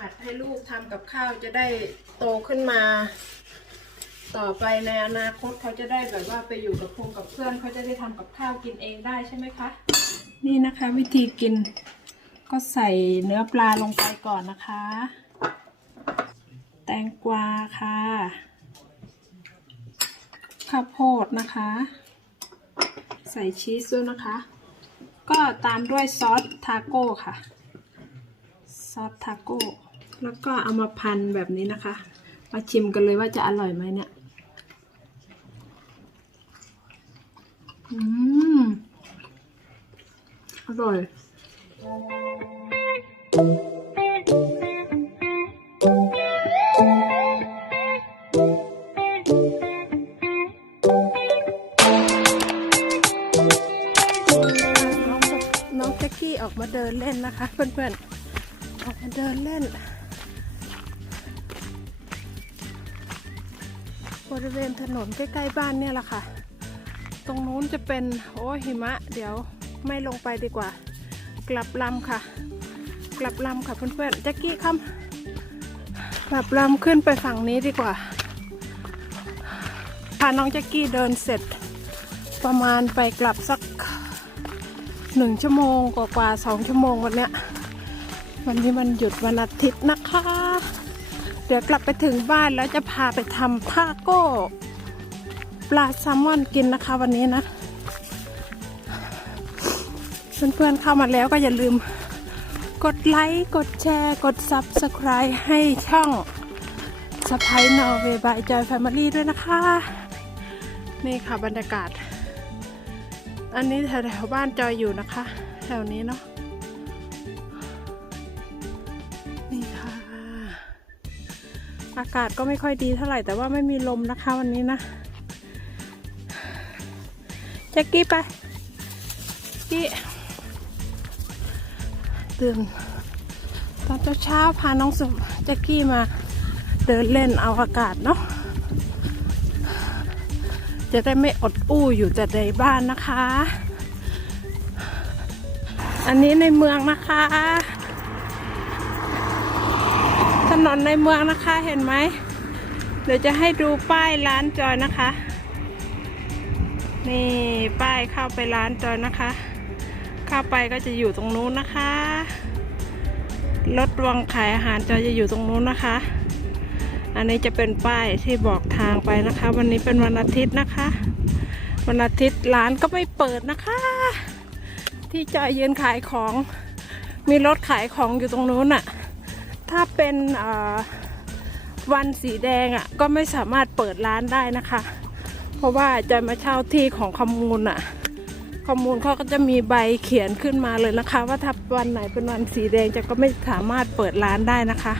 หัดให้ลูกทำกับข้าวจะได้โตขึ้นมา ต่อไปในอนาคตเขาจะได้แบบว่าไปอยู่กับพงกับเพื่อนเขาจะได้ทำกับข้าวกินเองได้ใช่ไหมคะ นี่นะคะวิธีกินก็ใส่เนื้อปลาลงไปก่อนนะคะ แตงกวาค่ะ ข้าวโพดนะคะ ใส่ชีสด้วยนะคะ ก็ตามด้วยซอสทาโก้ค่ะ ซอสทาโก้ แล้วก็เอามาพันแบบนี้นะคะ มาชิมกันเลยว่าจะอร่อยไหมเนี่ย อืม อร่อย ใกล้ๆบ้านเนี่ยแหละค่ะ ตรงนู้นจะเป็นโอ้หิมะ เดี๋ยวไม่ลงไปดีกว่า กลับลำค่ะ กลับลำค่ะเพื่อนๆแจ็คกี้คำกลับลำขึ้นไปฝั่งนี้ดีกว่าพาน้องแจ็คกี้เดินเสร็จ ประมาณไปกลับสักหนึ่งชั่วโมงกว่าๆสองชั่วโมงวันเนี้ยวันนี้มันหยุดวันอาทิตย์นะคะ เดี๋ยวกลับไปถึงบ้านแล้วจะพาไปทำทาโก้ ปลาแซลมอนกินนะคะวันนี้นะเพื่อนๆเข้ามาแล้วก็อย่าลืม กดไลค์ กดแชร์ กด Subscribe ให้ช่องสไปนอร์เวย์บายจอยแฟมิลี่ด้วยนะคะ นี่ค่ะบรรยากาศ อันนี้แถวๆบ้านจอยอยู่นะคะ แถวนี้เนาะนี่ค่ะ อากาศก็ไม่ค่อยดีเท่าไหร่แต่ว่าไม่มีลมนะคะวันนี้นะ จ็คกี้ไปกี้ตื่นตอนเช้าพาน้องสุแจ็คกี้มาเดินเล่นเอาอากาศเนาะจะได้ไม่อดอู้อยู่แต่ในบ้านนะคะ อันนี้ในเมืองนะคะ ถนนในเมืองนะคะเห็นไหม เดี๋ยวจะให้ดูป้ายร้านจอยนะคะ นี่ป้ายเข้าไปร้านจอยนะคะ เข้าไปก็จะอยู่ตรงนู้นนะคะรถวางขายอาหารจอยจะอยู่ตรงนู้นนะคะ อันนี้จะเป็นป้ายที่บอกทางไปนะคะ วันนี้เป็นวันอาทิตย์นะคะ วันอาทิตย์ร้านก็ไม่เปิดนะคะ ที่จอยยืนขายของมีรถขายของอยู่ตรงนู้นอะถ้าเป็นวันสีแดงอะก็ไม่สามารถเปิดร้านได้นะคะ เพราะว่าจอยมาเช่าที่ของคอมมูลอะคอมมูลเขาก็จะมีใบเขียนขึ้นมาเลยนะคะ ว่าถ้าวันไหนเป็นวันสีแดงจะก็ไม่สามารถเปิดร้านได้นะคะ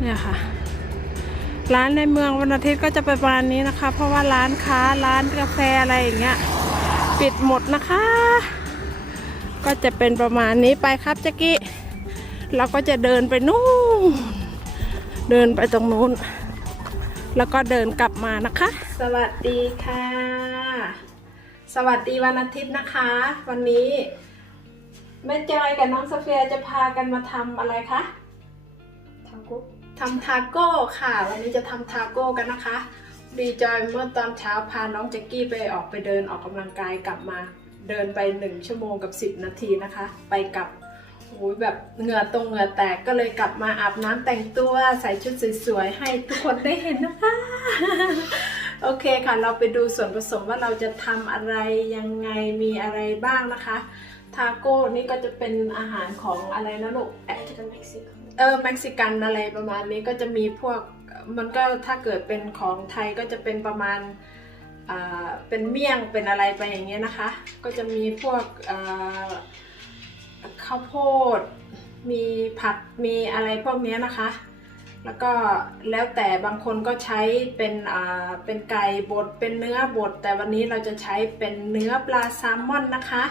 เนี่ยค่ะ ร้านในเมืองวันอาทิตย์ก็จะประมาณนี้นะคะ เพราะว่าร้านค้าร้านกาแฟอะไรอย่างเงี้ยปิดหมดนะคะ ก็จะเป็นประมาณนี้ไปครับแจ็กกี้เราก็จะเดินไปนู่นเดินไปตรงนู้น แล้วก็เดินกลับมานะคะ สวัสดีค่ะ สวัสดีวันอาทิตย์นะคะ วันนี้แม่จอยกับน้องโซเฟียจะพากันมาทำอะไรคะทาโก้ทำทาโก้ค่ะ วันนี้จะทำทาโก้กันนะคะดีจอยเมื่อตอนเช้าพาน้องแจ็กกี้ไปออกไปเดินออกกำลังกายกลับมา เดินไปหนึ่งชั่วโมงกับ 10 นาทีนะคะ ไปกลับ โอ้ยแบบเหงื่อตรงเหงื่อแตกก็เลยกลับมาอาบน้ำแต่งตัวใส่ชุดสวยๆให้ทุกคนได้เห็นนะคะ โอเคค่ะ เราไปดูส่วนผสมว่าเราจะทำอะไรยังไงมีอะไรบ้างนะคะ ทาโก้นี่ก็จะเป็นอาหารของอะไรนะลูกแอตแลนติกซิกเออเม็กซิกันอะไรประมาณนี้ก็จะมีพวกมันก็ถ้าเกิดเป็นของไทยก็จะเป็นประมาณอ่าเป็นเมี่ยงเป็นอะไรไปอย่างเงี้ยนะคะ ก็จะมีพวกอ่า ข้าวโพด มีผักมีอะไรพวกนี้นะคะ แล้วก็แล้วแต่บางคนก็ใช้เป็นอ่าเป็นไก่บดเป็นเนื้อบด แต่วันนี้เราจะใช้เป็นเนื้อปลาแซลมอนนะคะ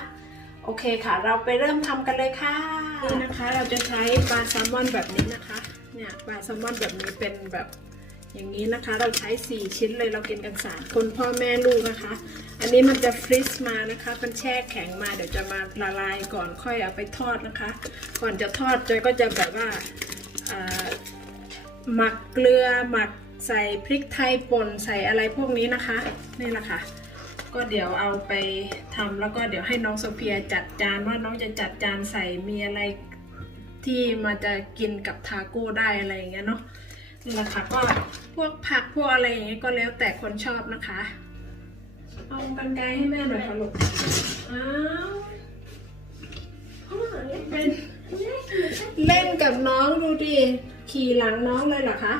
โอเคค่ะ เราไปเริ่มทำกันเลยค่ะนี่นะคะเราจะใช้ปลาแซลมอนแบบนี้นะคะเนี่ยปลาแซลมอนแบบนี้เป็นแบบอย่างนี้นะคะ เราใช้ 4 ชิ้นเลยเรากินกันสามคนพ่อแม่ลูกนะคะ อันนี้มันจะฟรีซมานะคะ มันแช่แข็งมาเดี๋ยวจะมาละลายก่อนค่อยเอาไปทอดนะคะ ก่อนจะทอดจอยก็จะแบบว่าหมักเกลือหมักใส่พริกไทยป่นใส่อะไรพวกนี้นะคะ นี่แหละค่ะ ก็เดี๋ยวเอาไปทำแล้วก็เดี๋ยวให้น้องโซเฟียจัดจานว่าน้องจะจัดจานใส่มีอะไรที่มาจะกินกับทาโก้ได้อะไรอย่างเงี้ยเนาะนี่แหละค่ะก็พวกผักพวกอะไรอย่างเงี้ยก็แล้วแต่คนชอบนะคะ เอากันไกลให้แม่หน่อยค่ะลูกอ้าวเป็นเล่นกับน้องดูดิ ขี่หลังน้องเลยเหรอคะ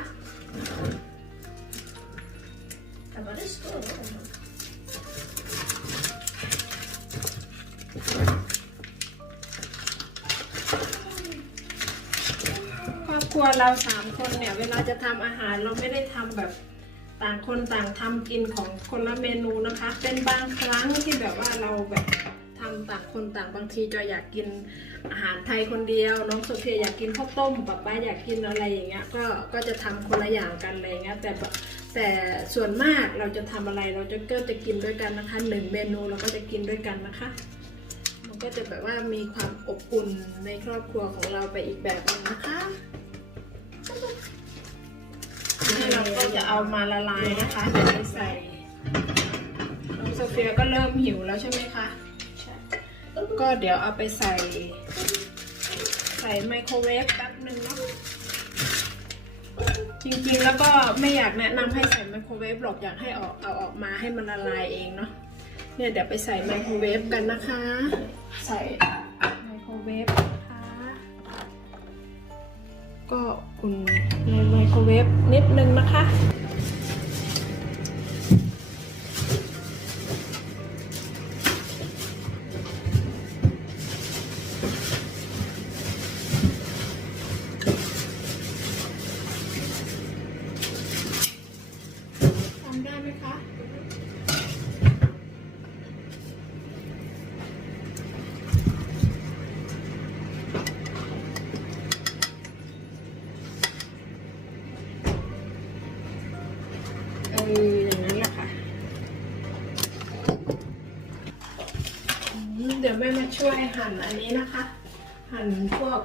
ครอบครัวเราสามคนเนี่ย เวลาจะทำอาหารเราไม่ได้ทำแบบ ต่างคนต่างทำกินของคนละเมนูนะคะ เป็นบางครั้งที่แบบว่าเราแบบทำต่างคนต่างบางทีจอยอยากกินอาหารไทยคนเดียว น้องโซเฟียอยากกินข้าวต้มป๊าป้าอยากกินอะไรอย่างเงี้ยก็ก็จะทำคนละอย่างกันอะไรเงี้ยแต่แบบแต่ส่วนมากเราจะทำอะไรเราจะก็จะกินด้วยกันนะคะหนึ่งเมนูเราก็จะกินด้วยกันนะคะ มันก็จะแบบว่ามีความอบอุ่นในครอบครัวของเราไปอีกแบบหนึงนะคะ นี่เราก็จะเอามาละลายนะคะเดี๋ยวไปใส่น้องโซเฟียก็เริ่มหิวแล้วใช่ไหมคะก็เดี๋ยวเอาไปใส่ ใส่ไมโครเวฟแป๊บหนึ่งเนาะจริงๆแล้วก็ไม่อยากแนะนำให้ใส่ไมโครเวฟหรอกอยากให้ออกเอาออกมาให้มันละลายเองเนาะเนี่ยเดี๋ยวไปใส่ไมโครเวฟกันนะคะ ใส่ไมโครเวฟ ก็อุ่นในไมโครเวฟนิดนึงนะคะ ช่วยหั่นอันนี้นะคะ หั่นพวก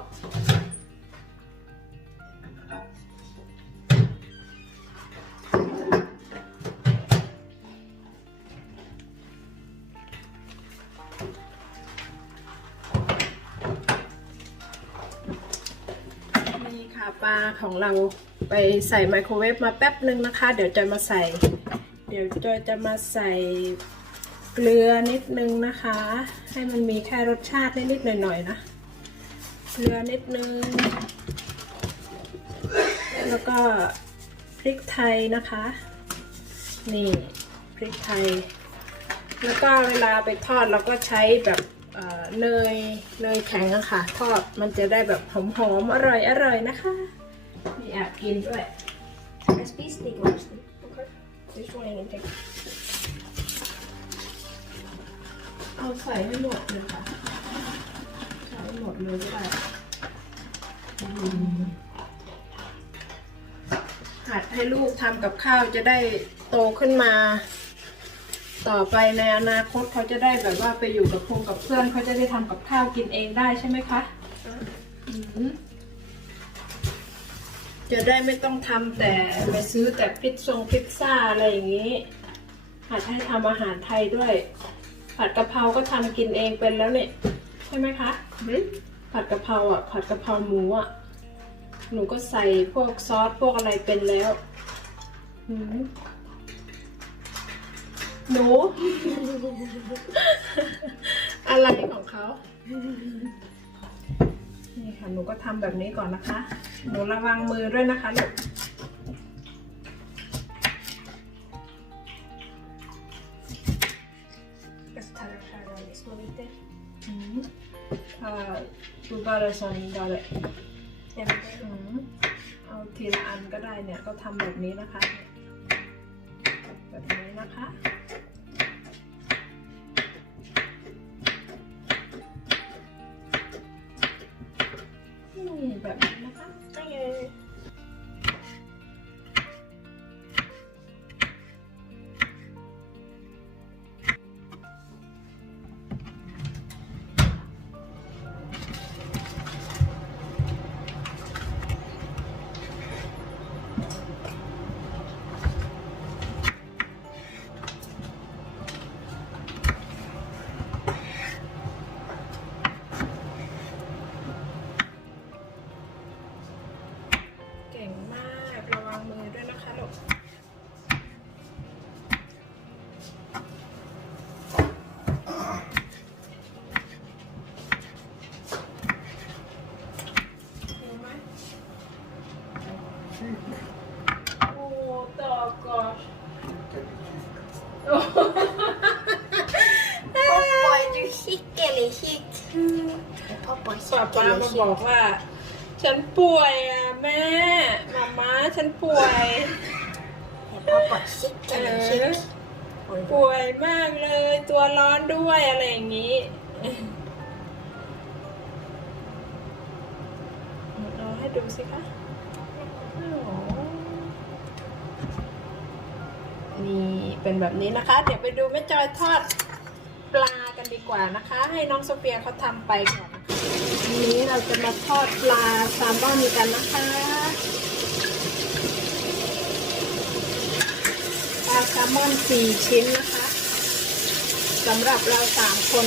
นี่ค่ะปลาของเราไปใส่ไมโครเวฟมาแป๊บหนึ่งนะคะ เดี๋ยวจะมาใส่ เดี๋ยวจอยจะมาใส่ เกลือนิดนึงนะคะ ให้มันมีแค่รสชาตินิดๆหน่อยๆนะ เกลือนิดนึง แล้วก็พริกไทยนะคะ นี่พริกไทย แล้วก็เวลาไปทอดเราก็ใช้แบบเนยเนยแข็งอะค่ะ ทอดมันจะได้แบบหอมๆอร่อยอร่อยนะคะ มีแอบกินด้วย Jag spiser lika mycket. Okej. Det står ingenting. เอาใส่ให้หมดเลยค่ะ ใส่ให้หมดเลยก็ได้หัดให้ลูกทำกับข้าวจะได้โตขึ้นมา ต่อไปในอนาคตเขาจะได้แบบว่าไปอยู่กับพงกับเพื่อนเขาจะได้ทำกับข้าวกินเองได้ใช่ไหมคะจะได้ไม่ต้องทำแต่ไปซื้อแต่พิซซงพิซซ่าอะไรอย่างนี้หัดให้ทำอาหารไทยด้วย ผัดกะเพราก็ทำกินเองเป็นแล้วเนี่ยใช่ไหมคะ Mm. ผัดกะเพราอะ ผัดกะเพราหมูอะ หนูก็ใส่พวกซอสพวกอะไรเป็นแล้วหืมหนู อะไรของเขา นี่ค่ะ หนูก็ทำแบบนี้ก่อนนะคะ หนูระวังมือด้วยนะคะลูก ดูบาร์ซันดาเลยเอามือเอาทีละอันก็ได้เนี่ยก็ทำแบบนี้นะคะ แบบนี้นะคะ โอ้ต่อก่อน Pappa, är du hick eller hick? Är pappa ป้า hick ป้า eller มาบอกว่า ฉันป่วยอะแม่มาม่าฉันป่วย Är pappa hick eller hick? Oj. ป่วยมากเลย ตัวร้อนด้วยอะไรอย่างนี้ เอาให้ดูสิคะโอ้โหนี่ เป็นแบบนี้นะคะ เดี๋ยวไปดูแม่จอยทอดปลากันดีกว่านะคะ ให้น้องโซเฟียเขาทำไปก่อนนะคะทีนี้เราจะมาทอดปลาแซลมอนกันนะคะปลาแซลมอนสี่ชิ้นนะคะสำหรับเราสามคน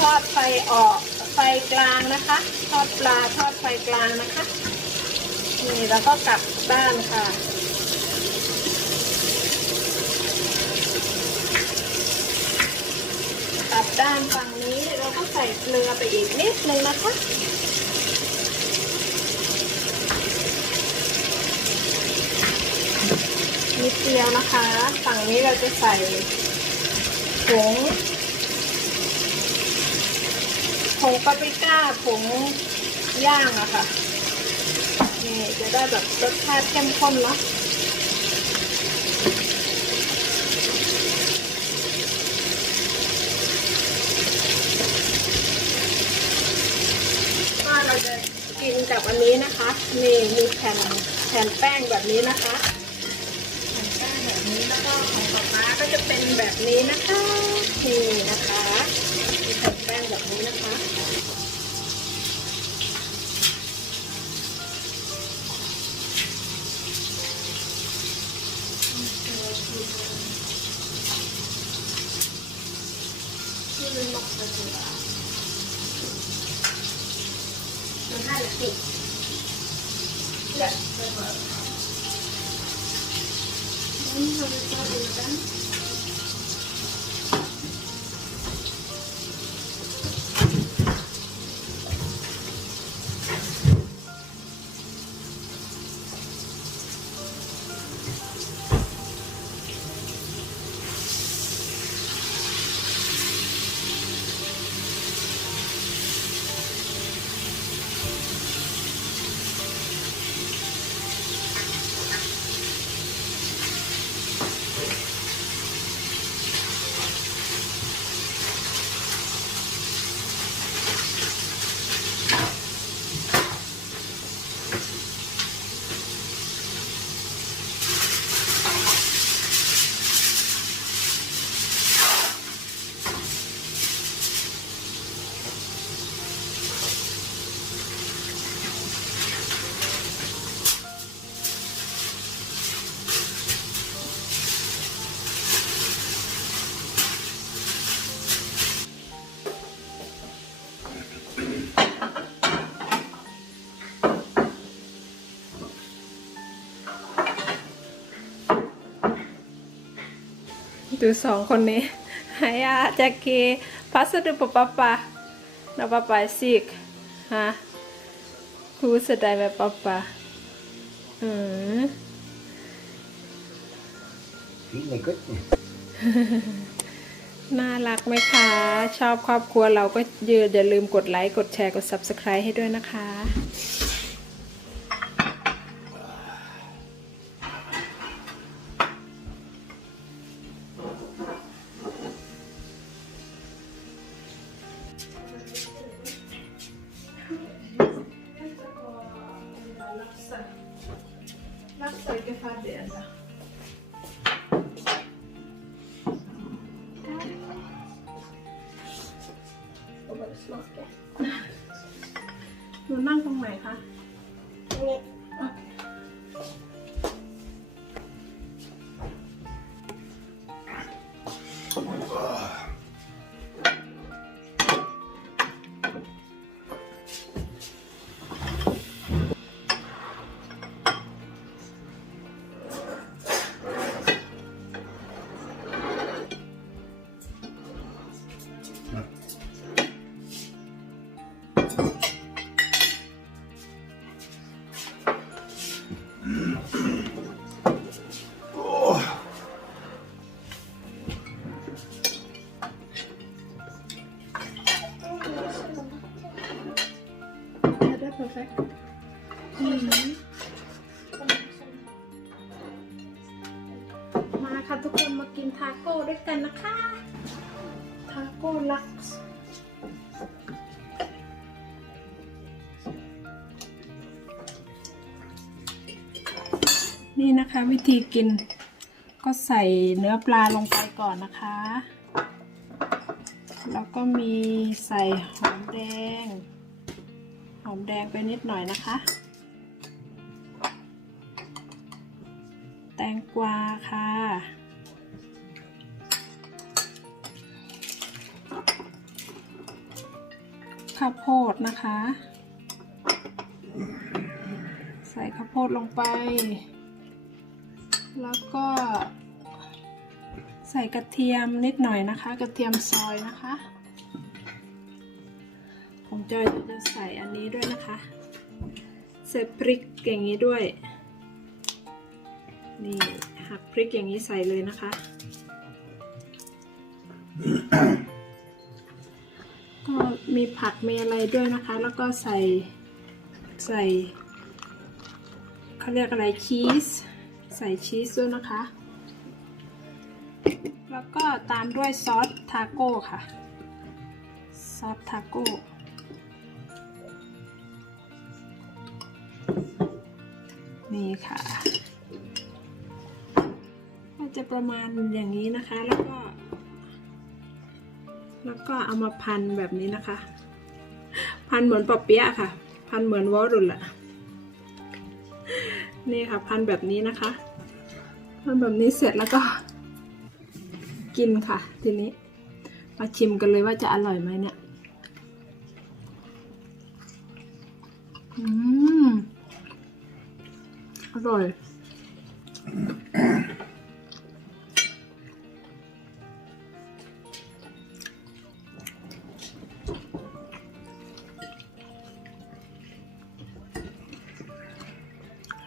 ทอดไฟออกไฟกลาง นะคะ ทอดปลาทอดไฟกลางนะคะ นี่แล้วก็กลับด้านค่ะกลับด้านฝั่งนี้เราก็ใส่เกลือไปอีกนิดนึงนะคะนิดเดียวนะคะ ฝั่งนี้เราจะใส่ผง งปาปริก้าผงย่างอะค่ะ นี่จะได้แบบรสชาติเข้มข้นเนาะก็เราจะกินกับอันนี้นะคะ นี่มีแผ่นแผ่นแป้งแบบนี้นะคะแผ่นแป้งแบบนี้แล้วก็ของป๊าป๊าก็จะเป็นแบบนี้นะคะ นี่นะคะ มีแผ่นแป้งแบ บนี้นะคะ Den här är fick. Ja, det var Den har vi tagit ur den. Du song คนนี้ Haya Jackie Passa du på pappa när pappa är sjuk? Ha? Huset dig med pappa. Mm. Fint är gott. น่ารักไหมคะ ชอบครอบครัวเราก็ยือย่าลืมกดไลค์ กดแชร์ กด Subscribe ให้ด้วยนะคะ Och bara smaka. หนูนั่งตรงไหนคะ วิธีกิน ก็ใส่เนื้อปลาลงไปก่อนนะคะ แล้วก็มีใส่หอมแดง หอมแดงไปนิดหน่อยนะคะ แตงกวาค่ะข้าวโพดนะคะ ใส่ข้าวโพดลงไป แล้วก็ใส่กระเทียมนิดหน่อยนะคะ กระเทียมซอยนะคะ ผมจอยจะใส่อันนี้ด้วยนะคะ ใส่พริกอย่างนี้ด้วย นี่หักพริกอย่างนี้ใส่เลยนะคะ ก็มีผักมีอะไรด้วยนะคะ แล้วก็ใส่ใส่เขาเรียกอะไรชีส ใส่ชีสด้วยนะคะ แล้วก็ตามด้วยซอสทาโก้ค่ะ ซอสทาโก้นี่ค่ะก็จะประมาณอย่างนี้นะคะ แล้วก็ แล้วก็เอามาพันแบบนี้นะคะ พันเหมือนปอเปี๊ยะค่ะ พันเหมือนวอลลุนแหละนี่ค่ะ พันแบบนี้นะคะ พันแบบนี้เสร็จแล้วก็ กินค่ะ ทีนี้ มาชิมกันเลยว่าจะอร่อยไหมเนี่ยอืมอร่อย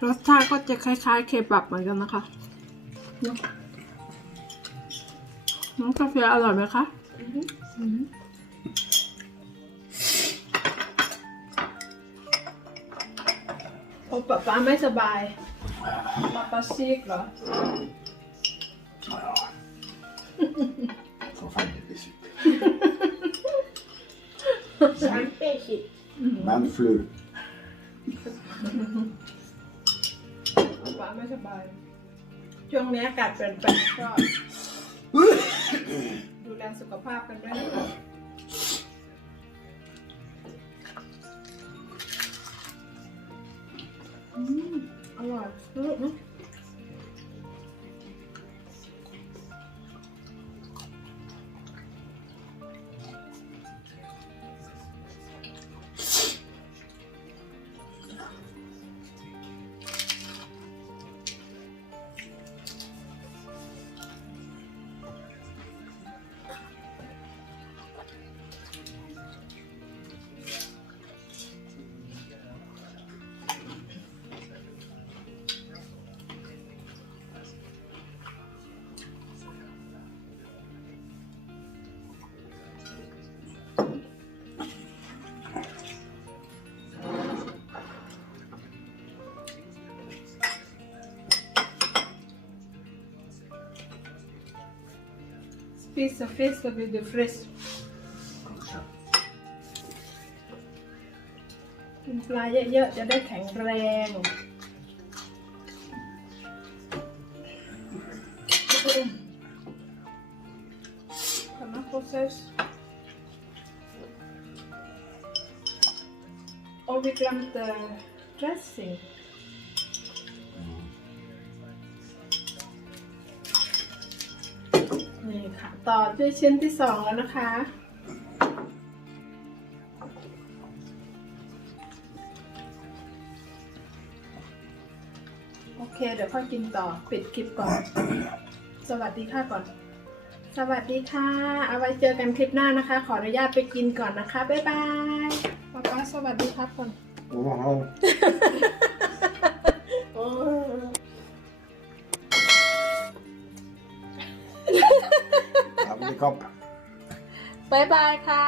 รสชาติก็จะคล้ายๆเคบับเหมือนกันนะคะ น้องกาแฟอร่อยไหมคะโอ้ป๊าป๊าไม่สบายป๊าป๊าซีกเหรอ Ja. Får fan inte bli syk. Svampbasic. Man flu. ป๊าไม่สบาย ช่วงนี้อากาศเปลี่ยนแปลงก็ดูแลสุขภาพกันด้วยนะคะอืมอร่อยรู้ไ หม Spisa fisk och blir frisk กินปลาเยอะๆ จะได้แข็งแรง Samma process. Och vi glömde dressing. ต่อด้วยชิ้นที่สองแล้วนะคะ โอเค เดี๋ยวค่อยกินต่อ ปิดคลิปก่อน สวัสดีค่ะก่อน สวัสดีค่ะ เอาไว้เจอกันคลิปหน้านะคะ ขออนุญาตไปกินก่อนนะคะ บ๊ายบายป๊าป๊าสวัสดีครับก่อน Wow. โก๊อฟบายบายค่ะ